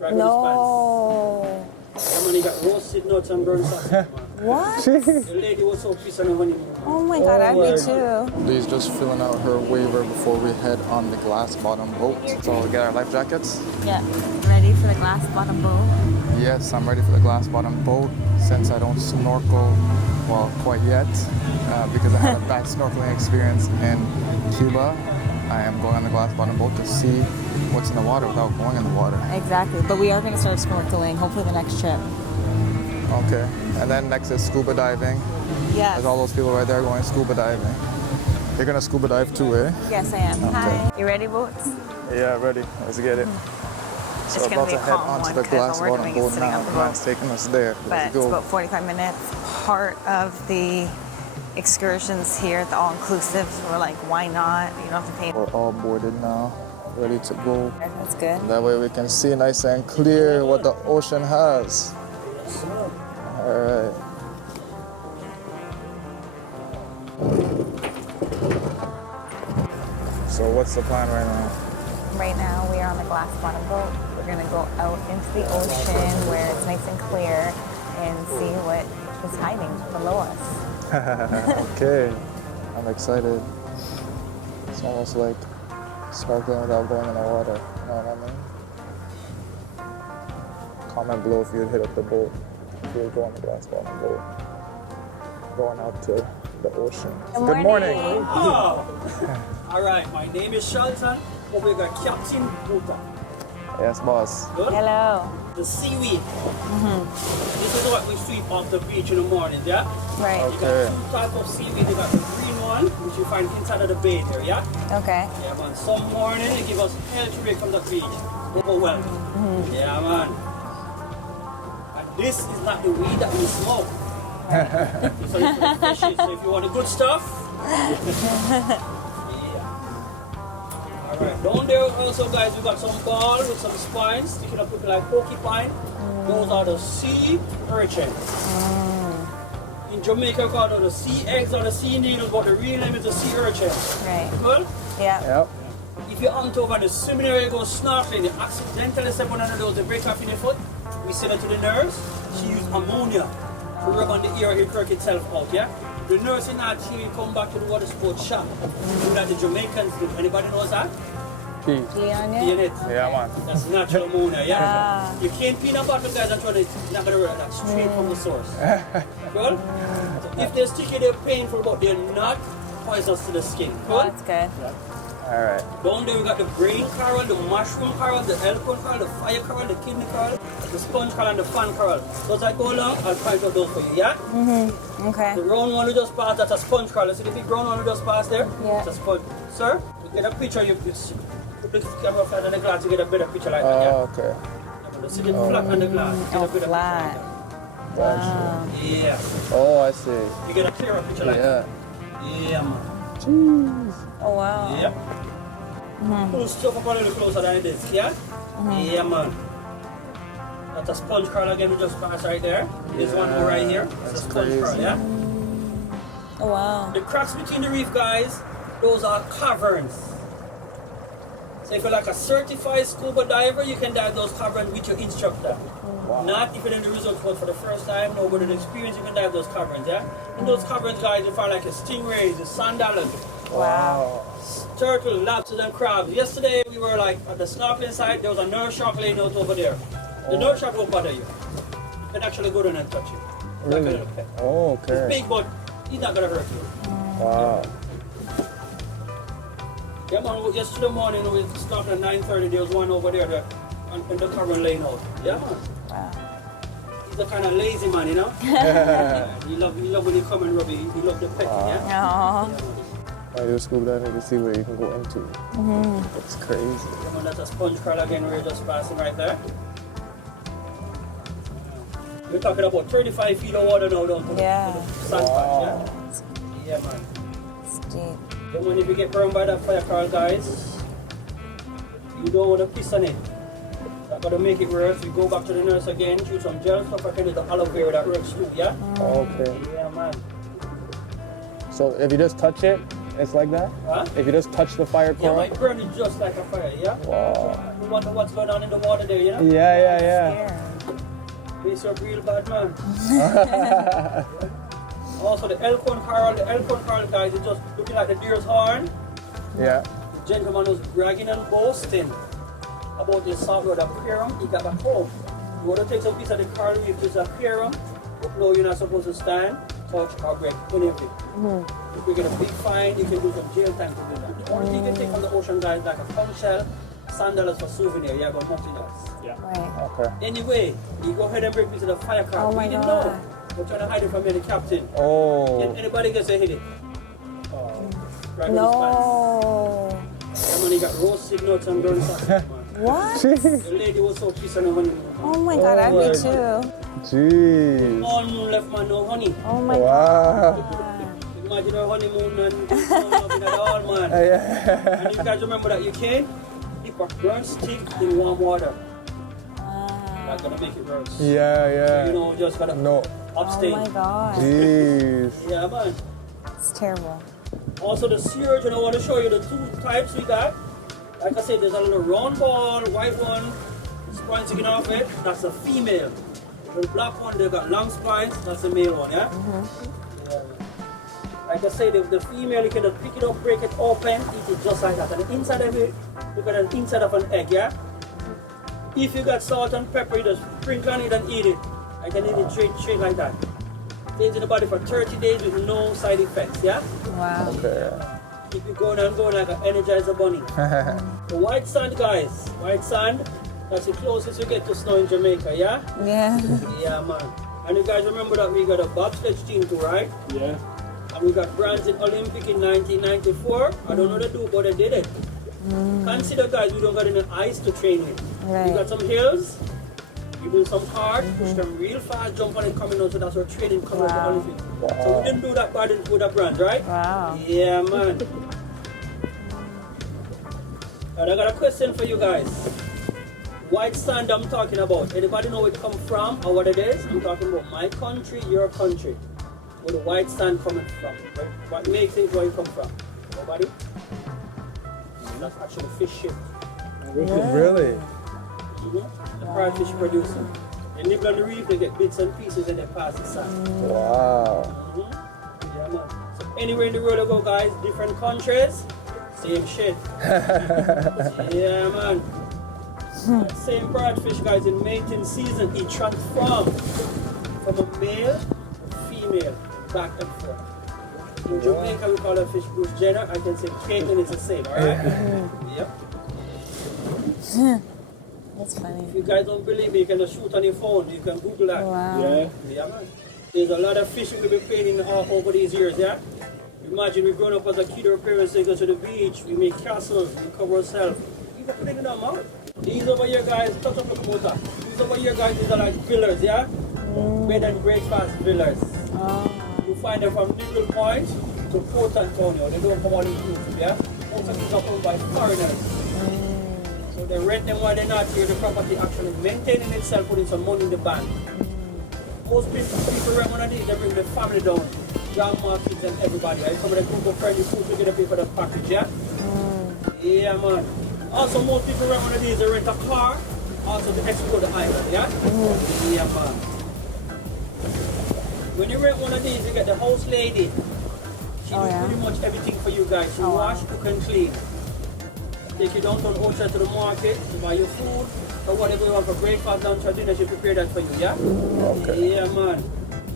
Right No. Somebody got roasted nuts and burnt sausage, man. What? The lady was so pissed on the honeymoon. Oh my God, I'd be too. Lee's just filling out her waiver before we head on the glass bottom boat. So we get our life jackets. Yeah. Ready for the glass bottom boat? Yes, I'm ready for the glass bottom boat since I don't snorkel, well, quite yet, because I had a bad snorkeling experience in Cuba. I am going on the glass bottom boat to see what's in the water without going in the water. Exactly. But we are going to start snorkeling, hopefully the next trip. Okay. And then next is scuba diving. Yes. There's all those people right there going scuba diving. You're going to scuba dive too, eh? Yes, I am. Okay. Hi. You ready, Boots? Yeah, ready. Let's get it. So It's gonna about be to a head calm onto one the 'cause glass all we're bottom doing is boat sitting now. on the Man's boat. taking us there. But Let's it's go. about 45 minutes. Part of the excursions here at the all-inclusive. We're like, why not? You don't have to pay. We're all boarded now, ready to go. That's good. That way we can see nice and clear what the ocean has. All right. So what's the plan right now? Right now, we are on the glass bottom boat. We're gonna go out into the ocean where it's nice and clear and see what is hiding below us. Okay, I'm excited. It's almost like snorkeling without going in the water. You know what I mean? Comment below if you'd hit up the boat. If you'd go on the glass bottom boat. Going out to the ocean. Good morning. Oh. All right, my name is Shelton. Over got Captain Buta. Yes, boss. Good? Hello. The seaweed. This is what we sweep off the beach in the morning, yeah? Right. You got two types of seaweed. You got the green one, which you find inside of the bay there, yeah? Okay. Yeah, man. Some morning, they give us health break from the beach. Overwhelmed. Yeah, man. And this is not the weed that we smoke. So it's for the fishes. So if you want the good stuff, Alright, down there also, guys, we got some ball with some spines sticking up looking like porcupine. Those are the sea urchins. In Jamaica, we call them the sea eggs or the sea needles, but the real name is the sea urchin. Right. Good? Yeah. Yep. If you hunt over the swimming area, you go snorkeling, you accidentally step on one of those, they break off in your foot. We send it to the nurse. She used ammonia to rub on the ear, he'll kirk itself out, yeah? The nurse in that team will come back to the water sports shop. Do that the Jamaicans do. Anybody knows that? Pee. DNA. Yeah, man. That's natural ammonia, yeah? You can't peanut butter, guys, and try to, it's not going to work. That's straight from the source. Good? So if they're sticky, they're painful, but they're not poisonous to the skin. Oh, Good? that's good. All right. Down there we got the brain coral, the mushroom coral, the elephant coral, the fire coral, the kidney coral, the sponge coral, and the fan coral. So as I go along, I'll point out those for you, yeah? Okay. The round one we just passed, that's a sponge coral. See the big round one we just passed there? Yeah. It's a sponge. Sir, you get a picture, you put the camera flat on the glass, you get a better picture like that, Oh, okay. yeah? See the flat on the glass, you get a better flat. picture like Gotcha. that. Yeah. Oh, I see. You get a clearer picture like Yeah. that. Yeah, man. Jeez. Oh, wow. Yeah. Pull stuff up a little closer than this, yeah? Yeah, man. That's a sponge coral again, we just passed right there. There's one more right here. It's a That's sponge coral, crazy. yeah? Oh, wow. The cracks between the reef, guys, those are caverns. So if you're like a certified scuba diver, you can dive those caverns with your instructor. Wow. Not if you're in the resort for the first time, no, but in experience, you can dive those caverns, yeah? In those caverns, guys, you find like a stingrays, the sand dollars, Wow. turtle, lobsters, and crabs. Yesterday, we were like at the snorkeling side, there was a nurse shark laying out over there. The nurse shark won't bother you. You can actually go down and touch it. It's not Really? gonna pet. Oh, It's okay. big, but he's not gonna hurt you. Wow. Yeah, man, yesterday morning we started at 9:30. There was one over there that, in the cavern laying out. Yeah, man. Wow. He's the kind of lazy man, you know? He love when you come and rub it. He love the petting, yeah? Oh. I do scuba diving to see where you can go into. That's crazy. Yeah, man, that's a sponge coral again. We're just passing right there. We're talking about 35 feet of water now down to Yeah. the sand patch, yeah? Yeah, man. It's deep. Then when if you get burned by that fire coral, guys, you don't want to piss on it. That gotta make it worse. We go back to the nurse again, choose some gel stuff. I can do the aloe vera that works too, yeah? Okay. Yeah, man. So if you just touch it, it's like that? Huh? If you just touch the fire Yeah, coral? might burn it just like a fire, yeah? Wow. You wonder what's going on in the water there, you know? Yeah. It's a real bad man. Also, the Elkhorn Coral, guys, is just looking like the deer's horn. Yeah. The gentleman was bragging and boasting about the saltwater aquarium. He got back home. You want to take some piece of the coral reef to the aquarium, but no, you're not supposed to stand, touch, or break anything. If you get a big fine, you can do some jail time to do that. The only thing you can take from the ocean, guys, like a conch shell, $100 for souvenir. You have a nothing else. Yeah. Right. Okay. Anyway, you go ahead and break piece of the fire car. Oh my we didn't God. know. We're trying to hide it from you, the captain. Oh. Can anybody gets to hit it? Right No. And when he got roasted nuts and burnt sausage, man. What? The lady was so pissed on the honey. Oh my God, I'd be too. Jeez. All moon left man no honey. Oh my Wow. God. Imagine a honeymoon and nothing at all, man. Yeah. And you guys remember that you can't dip a burnt stick in warm water. That's gonna make it worse. Yeah. You know, just gotta No. abstain. Oh my God. Jeez. Yeah, man. It's terrible. Also the sea urchin, I want to show you the two types we got. Like I said, there's a little round ball, white one, spine sticking off it, that's a female. The black one, they've got long spines, that's the male one, yeah? Yeah. Like I said, the female, you can just pick it up, break it open, eat it just like that. And the inside of it, look at the inside of an egg, yeah? If you got salt and pepper, you just sprinkle on it and eat it. I can eat it straight like that. Stays in the body for 30 days with no side effects, yeah? Wow. Okay. Keep it going and going like an Energizer bunny. The white sand, guys, white sand, that's the closest you get to snow in Jamaica, yeah? Yeah. Yeah, man. And you guys remember that we got a bobsledge team too, right? Yeah. And we got bronze in Olympic in 1994. I don't know what they do, but they did it. Consider, guys, we don't got any ice to train with. Right. We got some hills, you do some hard, push them real fast, jump on it coming out, so that's our training coming out Wow. to Olympic. So we didn't do that bad with that brand, right? Wow. Yeah, man. And I got a question for you guys. White sand I'm talking about. Anybody know where it come from or what it is? I'm talking about my country, your country. Where the white sand coming from? What makes it where it come from? Nobody? That's actually fish ship. Really? The pride fish producer. They nibble on the reef, they get bits and pieces and they pass the sand. Wow. Yeah, man. So anywhere in the world you go, guys, different countries, same shit. Yeah, man. That same pride fish, guys, in mating season, it transforms from a male to female, back and forth. In Jamaica, we call that fish Bruce Jenner. I can say Caitlin is the same, alright? Yep. That's funny. If you guys don't believe me, you can just shoot on your phone. You can Google that. Wow. Yeah. Yeah, man. There's a lot of fishing we've been playing over these years, yeah? Imagine we've grown up as a kid, our parents take us to the beach, we make castles, we cover ourselves. You can put it in our mouth. These over here, guys, touch up the motor. These over here, guys, these are like villas, yeah? Bed and breakfast villas. You find them from Little Point to Port Antonio. They don't come out in YouTube, yeah? Most of these are owned by foreigners. So they rent them while they're not here. The property actually maintaining itself, putting some money in the bank. Most people rent one of these, they bring the family down. Grandma, kids, and everybody. I come with a group of friends, food together, pay for the package, yeah? Yeah, man. Also, most people rent one of these, they rent a car, also to explore the island, yeah? Yeah, man. When you rent one of these, you get the house lady. She does pretty much everything for you guys. She wash, cook, and clean. Take you down to Ocho to the market to buy your food or whatever you want for breakfast, lunch, or dinner. She prepare that for you, yeah? Okay. Yeah, man.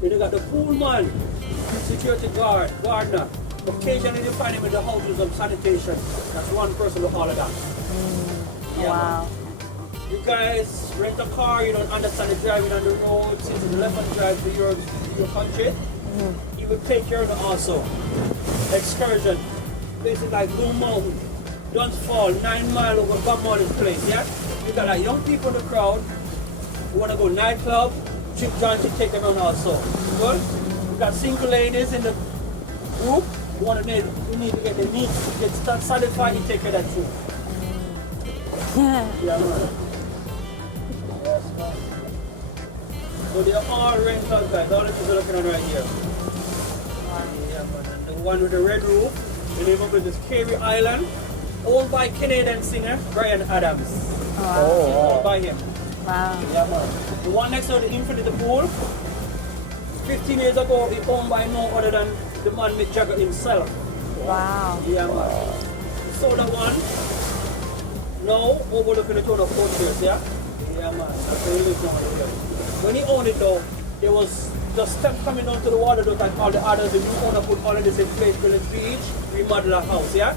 Then you got the pool man, security guard, gardener. Occasionally you find him in the houses of sanitation. That's one person with all of that. Yeah, Wow. man. You guys rent a car, you don't understand the driving on the road, since it's a left-hand drive to your country. He will take care of it also. Excursion. Places like Blue Mountain, Duns Fall, 9 Mile over Bob Marley's place, yeah? You got like young people in the crowd who want to go nightclub, trip joints, you take them around also. Good? You got single ladies in the group, you need to get the needs, get satisfied, you take care of that too. Yeah, man. Yes, man. So they are all rentals, guys. All the people looking at right here. Yeah, man. And the one with the red roof, The name of it is Carey Island, owned by Canadian singer Brian Adams. Oh, wow. Oh, Owned by him. Wow. Yeah, man. The one next to the Infinity Pool, 15 years ago, it owned by no other than the man Mick Jagger himself. Wow. Yeah, man. So the one, now overlooking the town of Ocho Rios, yeah? Yeah, man. That's where he lives now. When he owned it though, there was just steps coming down to the water though, like all the others, the new owner put all of this in place, Village Beach, remodel a house, yeah?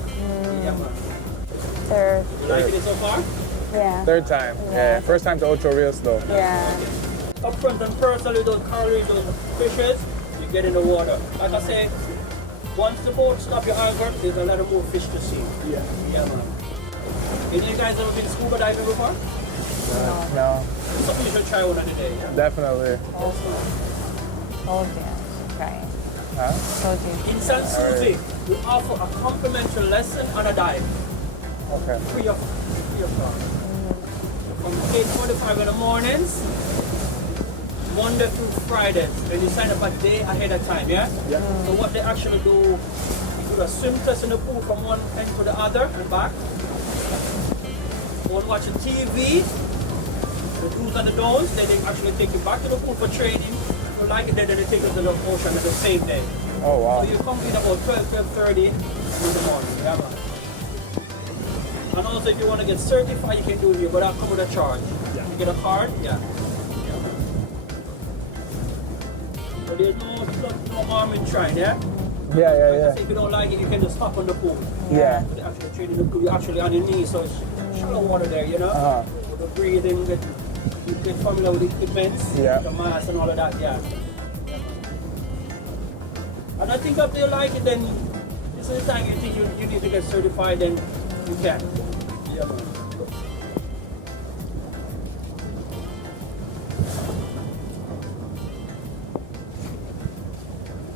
Yeah, man. Third. You liking it so far? Yeah. third time. Yeah. First time to Ocho Rios though. Yeah. Up front and personally, those calories, those fishes, you get in the water. Like I say, once the boat stop your anchor, there's a lot of more fish to see. Yeah. Yeah, man. Any of you guys ever been scuba diving before? No, Something you should try one of the day, yeah? definitely. Told you. Okay. Huh? Told you. In Sans Souci, we offer a complimentary lesson and a dive. Okay. Free of charge. From 8:45 in the mornings, Monday through Fridays. And you sign up a day ahead of time, yeah? Yeah. So what they actually do, you do a swim test in the pool from one end to the other and back. One watching TV, the do's and the don'ts, then they actually take you back to the pool for training. If you like it, then they take you to the ocean the same day. Oh wow. So you come in about 12:30 in the morning, yeah man. And also if you want to get certified, you can do it here, but that'll come with a charge. Yeah. You get a card, yeah. So there's no harm in trying, yeah? Yeah, Like I yeah, say, if you don't like it, you can just hop on the pool. yeah. So they actually training the pool, you're actually on your knees, so it's shallow water there, you know? Uh-huh. So the breathing, you get familiar with the equipment, Yeah. the mask and all of that, yeah. And I think if you like it, then this is the time you think you need to get certified, then you can. Yeah, man.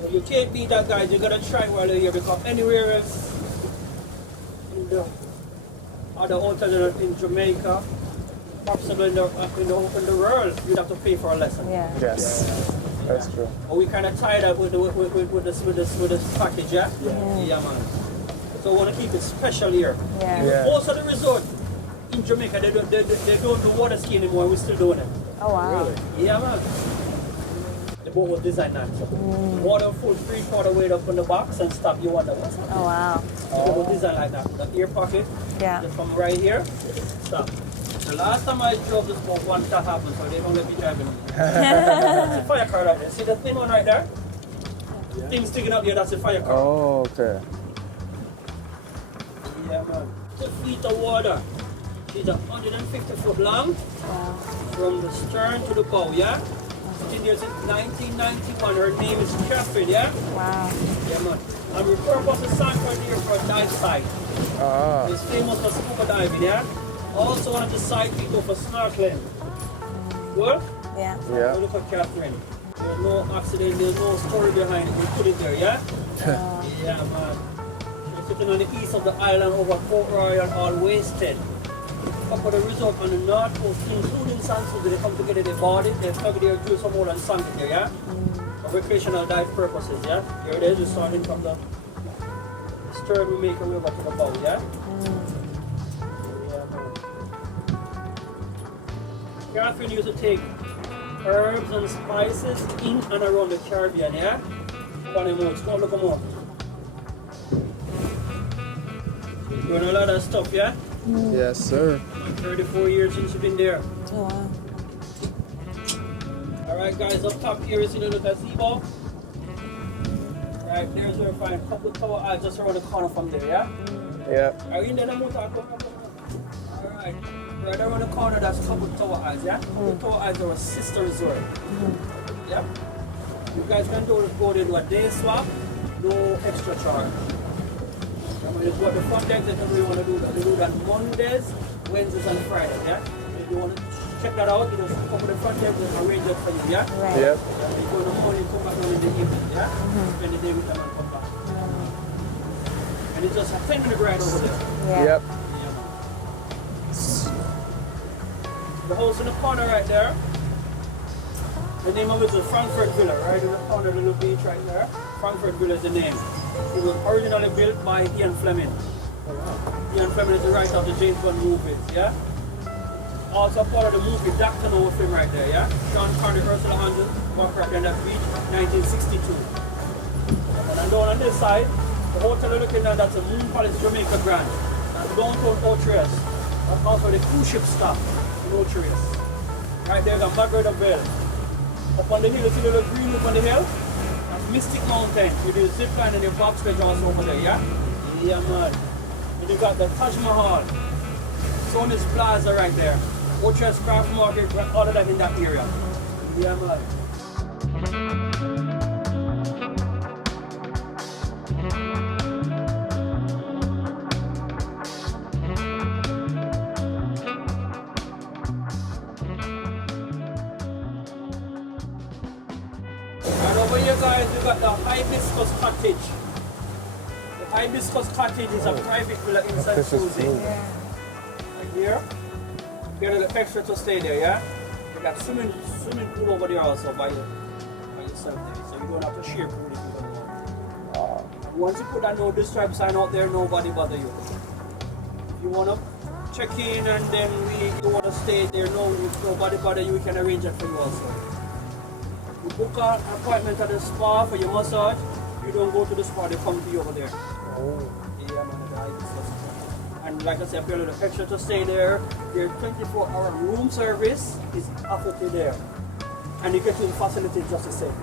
But you can't beat that, guys. You gotta try while you're here, because anywhere else in the other hotels in Jamaica, possibly in the world, you'd have to pay for a lesson. Yeah. Yes. That's true. But we kind of tied up with this package, yeah? Yeah, man. So we want to keep it special here. Yeah. Yeah. Most of the resort in Jamaica, they don't do water ski anymore. We're still doing it. Oh wow. Yeah, man. The boat was designed that. Water full 3/4 weight up in the box and stop. You wonder what's happening. Oh wow. So the boat designed like that. The ear pocket, Yeah. just from right here, stop. The last time I drove this boat, once that happened, so they don't let me drive it. That's a fire car right there. See that thin one right there? Thing sticking up here, that's a fire car. Oh, okay. Yeah, man. 2 feet of water. She's 150 foot long Wow. from the stern to the bow, yeah? She's here since 1991. Her name is Catherine, yeah? Wow. Yeah, man. And we purpose the Sanford here for a dive site. Ah. It's famous for scuba diving, yeah? Also one of the side people for snorkeling. Good? Yeah. Yeah. So look at Catherine. There's no accident, there's no story behind it. We put it there, yeah? Yeah, man. We're sitting on the east of the island over Port Royal, all wasted. Up for the resort on the north coast, including Sans Souci, they come together, they bought it, they plug it there, drill some hole and sunk it there, yeah? For recreational dive purposes, yeah? Here it is, we're starting from the stern, we make our way over to the bow, yeah? Yeah, man. Catherine used to take herbs and spices in and around the Caribbean, yeah? One more, it's called look more. Doing a lot of stuff, yeah? Yes, sir. 34 years since you've been there. Oh wow. Alright guys, up top here is in the gazebo. Right, there's where we find a couple of tower eyes just around the corner from there, yeah? Yeah. Are you in there? Alright. Right around the corner, that's a couple of tower eyes, yeah? The tower eyes are a sister resort. Yeah? You guys can go there, do a day swap, no extra charge. And when you go to the front deck, that's what you want to do that. They do that Mondays, Wednesdays, and Fridays, yeah? If you want to check that out, you just come to the front desk and arrange it for you, yeah? Right. Yep. Yeah, you go in the morning, come back down in the evening, yeah? Spend the day with them and come back. And it's just a 10-minute ride over there. Yeah. Yep. Yeah, man. The house in the corner right there. The name of it is Frankfurt Villa, right in the corner, the little beach right there. Frankfurt Villa is the name. It was originally built by Ian Fleming. Ian Fleming is the writer of the James Bond movies, yeah? Also part of the movie Doctor No film right there, yeah? John Carney, Ursula Andrews, walk right on that beach, 1962. And down on this side, the hotel you're looking at, that's a Moon Palace Jamaica Grand. That's downtown Ocho Rios. That's also the cruise ship stop in Ocho Rios. Right there, the Margaret Bell. Up on the hill, you see the little green up on the hill? That's Mystic Mountain with the zip line and the bobsled also over there, yeah? Yeah, man. And you got the Taj Mahal. Sonny's Plaza right there. Ocho Rios Craft Market, all of that in that area. Yeah, man. And over here, guys, we got the Hibiscus Cottage. The Hibiscus Cottage is a private villa inside Susie. Yeah. Right here. You got the extra to stay there, yeah? You got swimming pool over there also by yourself there. So you don't have to share pool if you don't want. And once you put that no disturb sign out there, nobody bother you. If you wanna check in and then you wanna stay there, nobody bother you, we can arrange it for you also. You book an appointment at the spa for your massage, you don't go to the spa, they come to you over there. Yeah, man, and like I said, if you're a little extra to stay there, their 24-hour room service is offered to there. And you get to the facility just the same.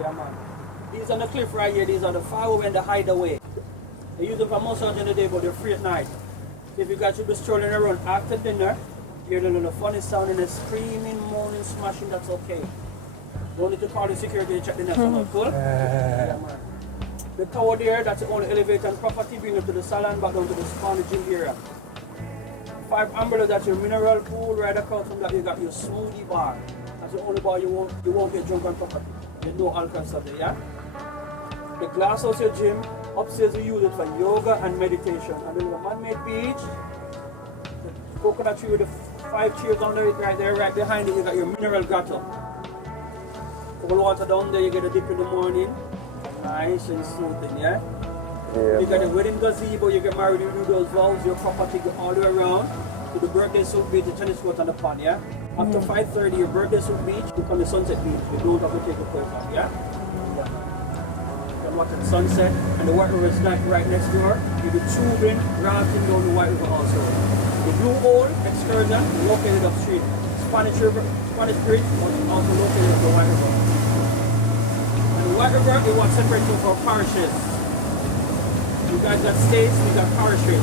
Yeah, man. These are the cliff right here, these are the firewood and the hideaway. They use them for massage in the day, but they're free at night. If you guys should be strolling around after dinner, you hear the little funny sound and the screaming, moaning, smashing, that's okay. Don't need to call the security to check the net, cool? Yeah, man. The tower there, that's the only elevator and property, bring you to the salon, back down to the spa and the gym area. 5 umbrellas, that's your mineral pool. Right across from that, you got your smoothie bar. That's the only bar you won't get drunk on property. There's no alcohol stuff there, yeah? The glass house, your gym. Upstairs, we use it for yoga and meditation. And then the man-made beach. The coconut tree with the 5 chairs under it right there, right behind it, you got your mineral grotto. Couple water down there, you get a dip in the morning. Nice and smoothing, yeah? You got the wedding gazebo, you get married, you do those vows, your property go all the way around to the birthday suite beach, the tennis court and the pond, yeah? After 5:30, your birthday suite beach become the sunset beach. You don't have to take a clothes off, yeah? You can watch the sunset, and the White River is right next door. You do tubing, rafting down the White River also. The Blue Hole excursion located upstream. Spanish Bridge was also located up the White River. White River, it was separated for parishes. You guys got states, we got parishes.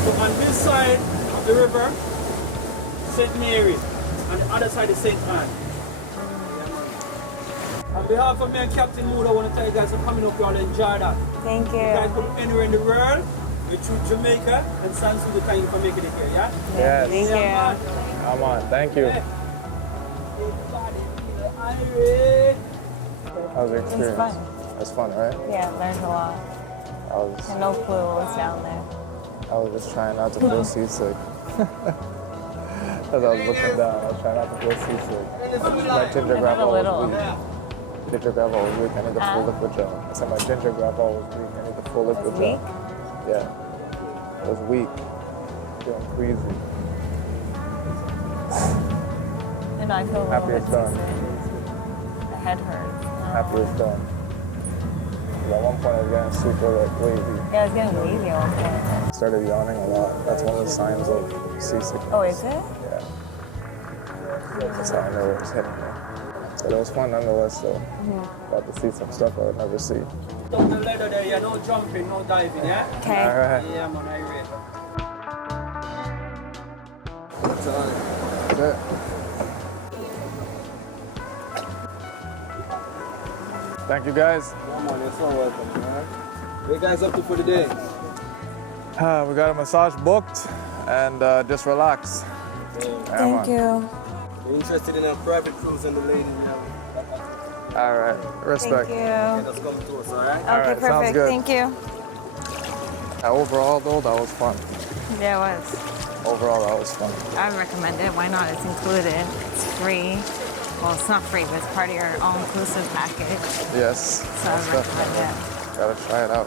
So on this side of the river, St. Mary. On the other side is St. Anne. On behalf of me and Captain Mood, I want to tell you guys for coming up here and enjoy that. Thank you. You guys could be anywhere in the world, you choose Jamaica and Sans Souci, thank you for making it here, yeah? Yes. Thank you. Man. Come on, thank you. How was the experience? It's fun. It's fun, right? Yeah, learned a lot. I had no clue what was down there. I was just trying not to feel seasick. As I was looking down, I was trying not to feel seasick. My ginger grandpa was weak. Ginger grandpa was weak. I need the full liquid gel. I said my ginger grandpa was weak. I need the full liquid gel. Weak? Yeah. It was weak. Feeling queasy. And I feel a Happy little it's bit done. seasick. The head hurts. Happy it's done. At one point I was getting super wavy. Yeah, I was getting wavy all the time. Started yawning a lot. That's one of the signs of seasickness. Oh, is it? Yeah. That's how I know it was hitting me. But it was fun nonetheless, though. Got to see some stuff I would never see. Down the ladder there, yeah, no jumping, no diving, yeah? Okay. All right. Yeah, man, I read. That's it. Thank you, guys. Come on, you're so welcome, man. What you guys up to for the day? We got a massage booked and just relax. Thank you. You're interested in a private cruise and the lady, All right. Respect. Thank you. Just come to us, all right? Okay, right, sounds perfect. good. Thank you. Overall, though, that was fun. Yeah, it was. Overall, that was fun. I recommend it. Why not? It's included. It's free. Well, it's not free, but it's part of your all-inclusive package. Yes. So I most recommend definitely. it. Gotta try it out.